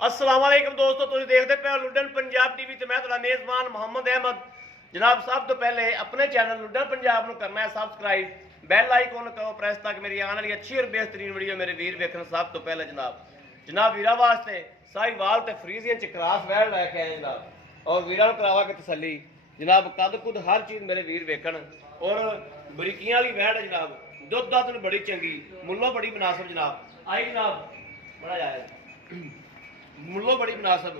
अस्सलाम वालेकुम दोस्तों, तुम देखते पे लुडन पंजाब टीवी ते मैं तुम्हारा मेज़बान मोहम्मद अहमद। जनाब सब तो पहले अपने चैनल लुडन पंजाब को करना है सबसक्राइब, बैल आइकॉन करो प्रेस ताकि मेरी आने वाली अच्छी और बेहतरीन वीडियो मेरे वीर वेखन। सब तो पहले जनाब वीरा वास्ते साहिवाल ते फ्रीजियन च क्रॉस वैल लैके आए जनाब, और वीरा करावा के तसली जनाब। कद कुद हर चीज़ मेरे वीर वेखन, और बरीकियां वाली वैड़ है जनाब। दुध दध बड़ी चंगी, मुल्लो बड़ी मुनासिब जनाब। आई जनाब बड़ा जाए मुल्लो बड़ी मुनासिब,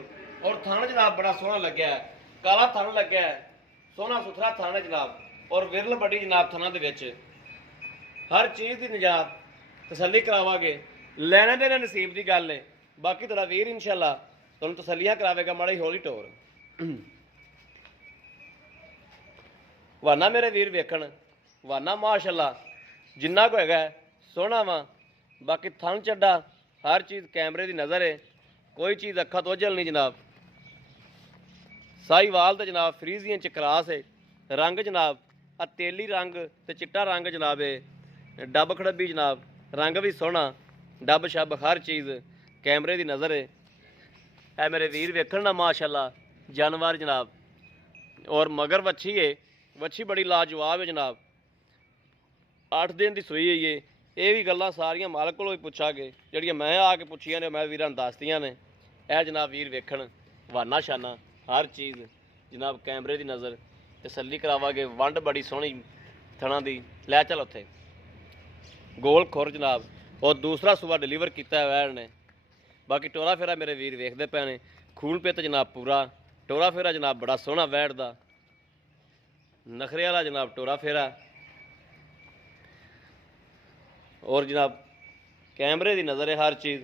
और थान जनाब बड़ा सोहना लग्या है, काला थान लग्या है, सोहना सुथरा थान है जनाब, और विरल बड़ी जनाब थाना दे विच हर चीज़ की निजात तसली करावांगे। लैने देने नसीब की गल है, बाकी तेरा वीर इंशाअल्लाह तुहानूं तसलियां करावेगा। माड़ी हौली टोर वाना मेरे वीर वेखण, वाना माशाअल्लाह जिन्ना को हैगा सोहना वा। बाकी थन चड्डा हर चीज़ कैमरे की नज़र है, कोई चीज़ अखा तो ओझल नहीं जनाब। साहिवाल तो जनाब फ्रीजियन च क्रॉस है, रंग जनाब आ तेली रंग ते चिट्टा रंग जनाब है, डब खड़बी जनाब, रंग भी सोहना, डब शब हर चीज़ कैमरे की नज़र है। ऐ मेरे वीर वेखण ना माशाअल्लाह जानवर जनाब, और मगर वच्छी है, वच्छी बड़ी लाजवाब है जनाब। 8 दिन की सूई हुई है। ये भी गल्लां सारियां मालक कोलों ही पुछांगे, जिहड़ियां मैं आके पुछियां ने मैं वीरां नूं दसदियां ने। यह जनाब वीर वेखण वाना शाना हर चीज़ जनाब कैमरे की नज़र तसली करावांगे। वंड बड़ी सोहनी थणा दी, लै चल उत्थे गोल खुर जनाब, और दूसरा सूबा डिलीवर किया वैड़ ने। बाकी टोरा फेरा मेरे वीर वेखते पे ने, खून पित जनाब पूरा टोरा फेरा जनाब बड़ा सोहना वैड़ दा, नखरे वाला जनाब टोरा फेरा, और जनाब कैमरे की नज़र है हर चीज़।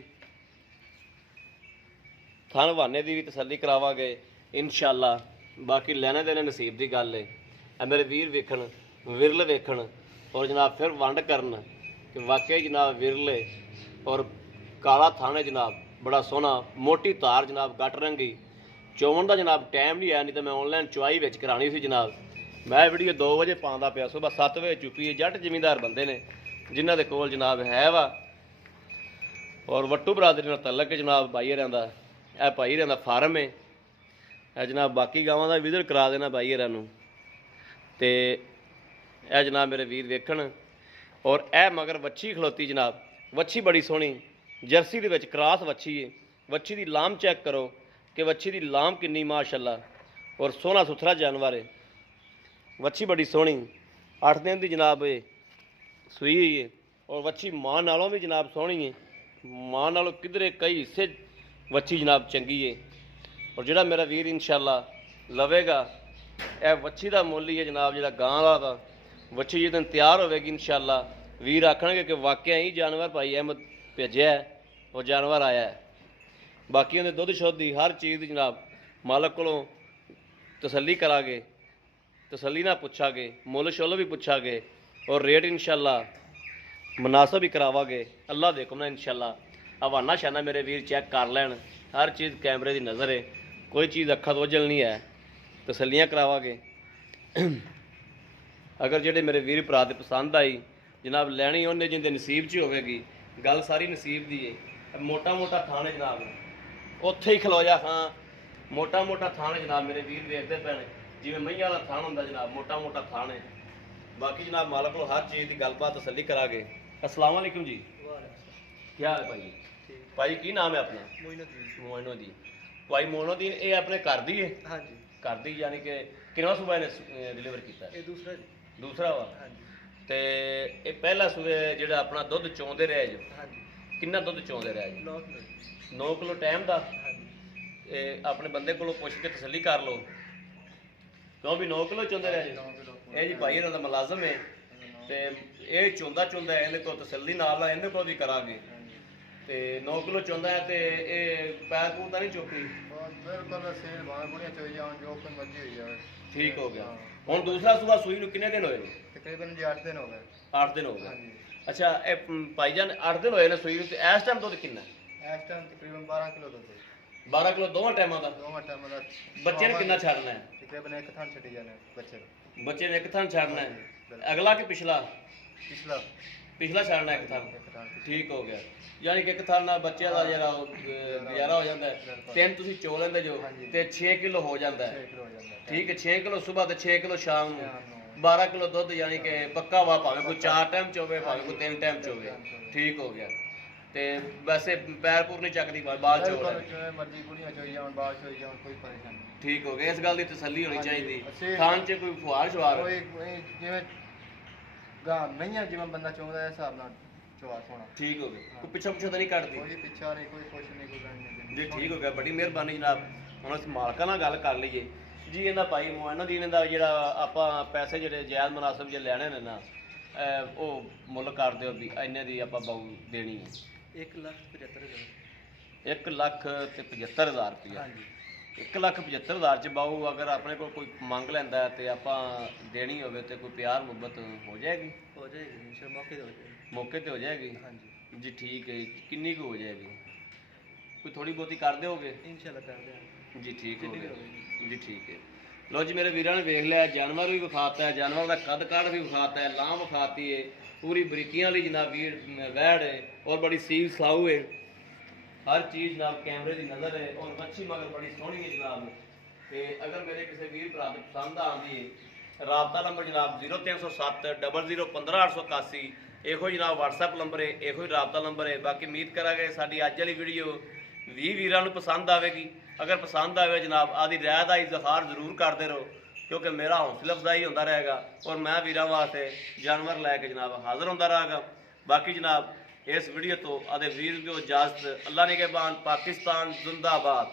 थन बहाने की भी तसली करावांगे इंशाअल्लाह। बाकी लैने देने नसीब की गल है। मेरे वीर वेखण विरल वेखण, और जनाब फिर वंड करन कि वाकई जनाब विरले, और काला थान है जनाब बड़ा सोहना, मोटी तार जनाब गट रंगी। चोवन का जनाब टाइम नहीं आया, नहीं तो मैं ऑनलाइन चुआई विच करानी सी जनाब। मैं वीडियो 2 बजे पाँदा पिया, सुबह 7 बजे चुपी है। जट जमींदार बंदे ने जिन्हों के कोल जनाब है वा, और वट्टू बरादरी नाल तलक है जनाब। भाई हरां दा यह भाई हरां दा फार्म है जनाब। बाकी गावां दा विजिट करा देना भाई हरां नूं। ते यह जनाब मेरे वीर वेखण, और यह मगर वच्छी खलोती जनाब, वच्छी बड़ी सोहनी जर्सी दे विच क्रॉस वच्छी है। वच्छी दी लाम चेक करो कि वच्छी दी लाम किन्नी माशाअल्लाह, और सोहना सुथरा जानवर है। वच्छी बड़ी सोहनी 8 दिन की जनाब है सूई हुई है, और वच्छी मां नालों भी जनाब सोहनी है। मां नालों किधरे कई हिस्से वच्छी जनाब चंगी है। और जिहड़ा मेरा वीर इंशाअल्लाह लवेगा, यह वच्छी का मुल ही है जनाब। जिहड़ा गां वाला वच्छी जिस दिन तैयार होगी इंशाअल्लाह, वीर आखणगे कि वाकई ही जानवर भाई अहमद भेजिया है, और जानवर आया है। बाकी उन्हें दुध शुद्ध की हर चीज़ जनाब मालक कोलों तसली करांगे, तसली ना पुछांगे, मुल शुल भी पुछांगे, और रेट इंशाअल्लाह मुनासिब ही करावांगे। अल्लाह दे हुक्म नाल इंशाअल्लाह हवाना शाना मेरे वीर चेक कर लैन, हर चीज़ कैमरे की नज़र है, कोई चीज़ अखा तो ओझल नहीं है, तसलियां करावांगे। अगर जेडे मेरे वीर भरा दे पसंद आई जनाब, लैनी उन्हें जिंदे नसीब च होगी। गल सारी नसीब की है। मोटा मोटा थान है जनाब, उत्थे ही खलो जा। हाँ मोटा मोटा थान है जनाब, मेरे वीर वेखते पे ने जिवें मईयां वाला थान हुंदा जनाब, मोटा मोटा थान है। बाकी जनाब मालक को हर चीज़ की गलबात तसली करांगे। अस्सलाम वालेकुम जी, क्या हाल है भाई? भाई की नाम है अपना? मोइनुद्दीन। भाई मोइनुद्दीन ये अपने घर दी है? हाँ जी घर दी, यानी कि कितना सूबा ने डिलीवर किया? ये दूसरा वा। ते ये पहला सूबे जिहड़ा अपना दुध चोंदे रहे जो, कितना दुध चोंदे रहे जो? 9 किलो टाइम का। अपने बंदे को पुछ के तसली कर लो, क्यों भी 9 किलो चोंदे रहे जो? ये जी भाई इन्हों का मुलाजम है, तो ये चोंदा चोंदा है, इन्हें को तसली नाल इन्हें को भी करांगे। तो 9 किलो चोंदा है, तो ये पैर पूर तो नहीं चुकी? ठीक हो गया। हुण दूसरा सूबा सूई नूं कितने दिन होए? तकरीबन 8 दिन हो गए। 8 दिन हो गए। अच्छा भाईजान 8 दिन होए ने सूई नूं, ते इस टाइम दुध कितना? इस टाइम तकरीबन 12 किलो दुध है। 12 किलो दोवां टाइमां दा? दोवां टाइमां दा। बच्चे ने कितना छाड़ना है? तकरीबन एक थान छड़ी जाने बच्चे को। बच्चे ने एक थान छाड़ना है। अगला कि पिछला? पिछला ਪਿਛਲਾ ਛੱਡਣਾ ਇੱਕ ਥਾਂ ਇੱਕ ਥਾਂ ਚ। ਠੀਕ ਹੋ ਗਿਆ। ਯਾਨੀ ਕਿ ਇੱਕ ਥਾਂ ਨਾਲ ਬੱਚਿਆਂ ਦਾ ਜਿਹੜਾ ਉਹ ਗੁਜ਼ਾਰਾ ਹੋ ਜਾਂਦਾ ਹੈ। ਤਿੰਨ ਤੁਸੀਂ ਚੋ ਲੈਂਦੇ ਜੋ ਹਾਂਜੀ। ਤੇ 6 ਕਿਲੋ ਹੋ ਜਾਂਦਾ ਹੈ। 6 ਕਿਲੋ ਹੋ ਜਾਂਦਾ ਹੈ। ਠੀਕ ਹੈ 6 ਕਿਲੋ ਸਵੇਰ ਤੇ 6 ਕਿਲੋ ਸ਼ਾਮ ਨੂੰ ਸ਼ਾਮ ਨੂੰ 12 ਕਿਲੋ ਦੁੱਧ ਯਾਨੀ ਕਿ ਪੱਕਾ ਵਾ ਭਾਵੇਂ ਕੋਈ 4 ਟਾਈਮ ਚੋਵੇ ਭਾਵੇਂ ਕੋਈ 3 ਟਾਈਮ ਚੋਵੇ। ਠੀਕ ਹੋ ਗਿਆ। ਤੇ ਵੈਸੇ ਪੈਰ ਪੂਰ ਨਹੀਂ ਚੱਕਦੀ ਬਾਹਰ ਚੋ ਬਿਲਕੁਲ ਲੈ। ਜਿਵੇਂ ਮਰਜ਼ੀ ਕੁੜੀਆਂ ਚੋਈ ਜਾਣ ਬਾਹਰ ਚੋਈ ਜਾਣ ਕੋਈ ਪਰੇਸ਼ਾਨੀ ਨਹੀਂ। ਠੀਕ ਹੋ ਗਿਆ। ਇਸ ਗੱਲ ਦੀ ਤਸੱਲੀ ਹੋਣੀ ਹਾਂਜੀ। ਚਾਹੀਦੀ ਅਸੀਂ- ਥਾਂ 'ਚ ਕੋਈ ਫੁਹਾਰ ਸ਼ਵਾਰ ਕੋਈ ਜਿਵੇਂ ਗਾਂ ਨਹੀਂ ਹੈ ਜਿਵੇਂ ਬੰਦਾ ਚਾਹੁੰਦਾ ਹੈ ਹਿਸਾਬ ਨਾਲ ਚਵਾ ਸੋਣਾ। ਠੀਕ ਹੋ ਗਿਆ। ਕੋਈ ਪਿੱਛਾ ਤਾਂ ਨਹੀਂ ਕੱਢਦੀ ਕੋਈ ਪਿੱਛਾ ਨਹੀਂ ਕੋਈ ਕੁਛ ਨਹੀਂ ਕੋਈ ਗੱਲ ਨਹੀਂ। ਜੀ ਠੀਕ ਹੋ ਗਿਆ। ਬੜੀ ਮਿਹਰਬਾਨੀ ਜਨਾਬ। ਹੁਣ ਅਸੀਂ ਮਾਲਕਾਂ ਨਾਲ ਗੱਲ ਕਰ ਲਈਏ ਜੀ। ਇਹਨਾਂ ਭਾਈ ਮੋਇਨੁਦੀਨ ਦਾ ਜਿਹੜਾ ਆਪਾਂ ਪੈਸੇ ਜਿਹੜੇ ਜਾਇਜ਼ ਮੁਨਾਸਬ ਜੇ ਲੈਣੇ ਨੇ ਨਾ ਉਹ ਮੁੱਲ ਕਰ ਦਿਓ ਵੀ ਇੰਨੇ ਦੀ ਆਪਾਂ ਬਾਊ ਦੇਣੀ ਹੈ। 1,75,000 1,75,000 ਰੁਪਇਆ। ਹਾਂਜੀ 1,75,000 ਚ ਬਾਊ ਅਗਰ ਆਪਣੇ ਕੋਲ ਕੋਈ ਮੰਗ ਲੈਂਦਾ ਹੈ ਤੇ ਆਪਾਂ ਦੇਣੀ ਹੋਵੇ ਤੇ ਕੋਈ ਪਿਆਰ ਮੁਹੱਬਤ ਹੋ ਜਾਏਗੀ, ਹੋ ਜਾਏਗੀ ਸਰ ਮੌਕੇ ਤੇ ਹੋ ਜਾਏਗੀ। ਮੌਕੇ ਤੇ ਹੋ ਜਾਏਗੀ। ਹਾਂਜੀ ਜੀ ਠੀਕ ਹੈ। ਕਿੰਨੀ ਕੁ ਹੋ ਜਾਏਗੀ? ਕੋਈ ਥੋੜੀ ਬਹੁਤੀ ਕਰ ਦਿਓਗੇ? ਇਨਸ਼ਾਅੱਲਾ ਕਰ ਦਿਆਂਗੇ। ਜੀ ਠੀਕ ਹੋ ਜਿੰਨੀ ਗਿਆ। ਵੀ ਹੋਵੇਗੀ। ਜੀ ਠੀਕ ਹੈ। ਲੋ ਜੀ ਮੇਰੇ ਵੀਰਾਂ ਨੇ ਵੇਖ ਲਿਆ, ਜਾਨਵਰ ਵੀ ਵਿਖਾਤਾ ਹੈ, ਜਾਨਵਰ ਦਾ ਕੱਦ ਕਾਠ ਵੀ ਵਿਖਾਤਾ ਹੈ, ਲਾਂ ਵਿਖਾਤੀ ਹੈ, ਪੂਰੀ ਬਰੀਕੀਆਂ ਵਾਲੀ ਜਨਾਬ ਵੀਰ ਵੈੜ ਹੈ ਔਰ ਬੜੀ ਸੀਲ ਸਾਊ ਹੈ। ਹਰ ਚੀਜ਼ ਜਨਾਬ ਕੈਮਰੇ ਦੀ ਨਜ਼ਰ ਹੈ ਔਰ ਮੱਛੀ ਮਗਰ ਬੜੀ ਸੋਹਣੀ ਹੈ ਜਨਾਬ। ਤੇ ਅਗਰ ਮੇਰੇ ਕਿਸੇ ਵੀਰ ਭਰਾ ਨੂੰ ਪਸੰਦ ਆਉਂਦੀ ਹੈ, ਰਾਬਤਾ ਨੰਬਰ ਜਨਾਬ 0307 0015 881। ਇਹੋ ਜਨਾਬ WhatsApp ਨੰਬਰ ਹੈ, ਇਹੋ ਹੀ ਰਾਬਤਾ ਨੰਬਰ ਹੈ। ਬਾਕੀ ਉਮੀਦ ਕਰਾਂਗੇ ਸਾਡੀ ਅੱਜ ਵਾਲੀ ਵੀਡੀਓ 20 ਵੀਰਾਂ ਨੂੰ ਪਸੰਦ ਆਵੇਗੀ। ਅਗਰ ਪਸੰਦ ਆਵੇ ਜਨਾਬ ਆਦੀ ਰਾਇ ਦਾ ਇਜ਼ਹਾਰ ਜ਼ਰੂਰ ਕਰਦੇ ਰਹੋ, ਕਿਉਂਕਿ ਮੇਰਾ ਹੌਸਲਾ ਅਫਜ਼ਾਈ ਹੁੰਦਾ ਰਹੇਗਾ ਔਰ ਮੈਂ ਵੀਰਾਂ ਵਾਸਤੇ ਜਾਨਵਰ ਲੈ ਕੇ ਜਨਾਬ ਹਾਜ਼ਰ ਹੁੰਦਾ ਰਹਾਂਗਾ। ਬਾਕੀ ਜਨਾਬ ਇਸ ਵੀਡੀਓ ਤੋਂ ਆਦੇ ਵੀਰ ਦੀ ਇਜਾਜ਼ਤ। ਅੱਲਾ ਨਿਗਹਿਬਾਨ। ਪਾਕਿਸਤਾਨ ਜ਼ਿੰਦਾਬਾਦ।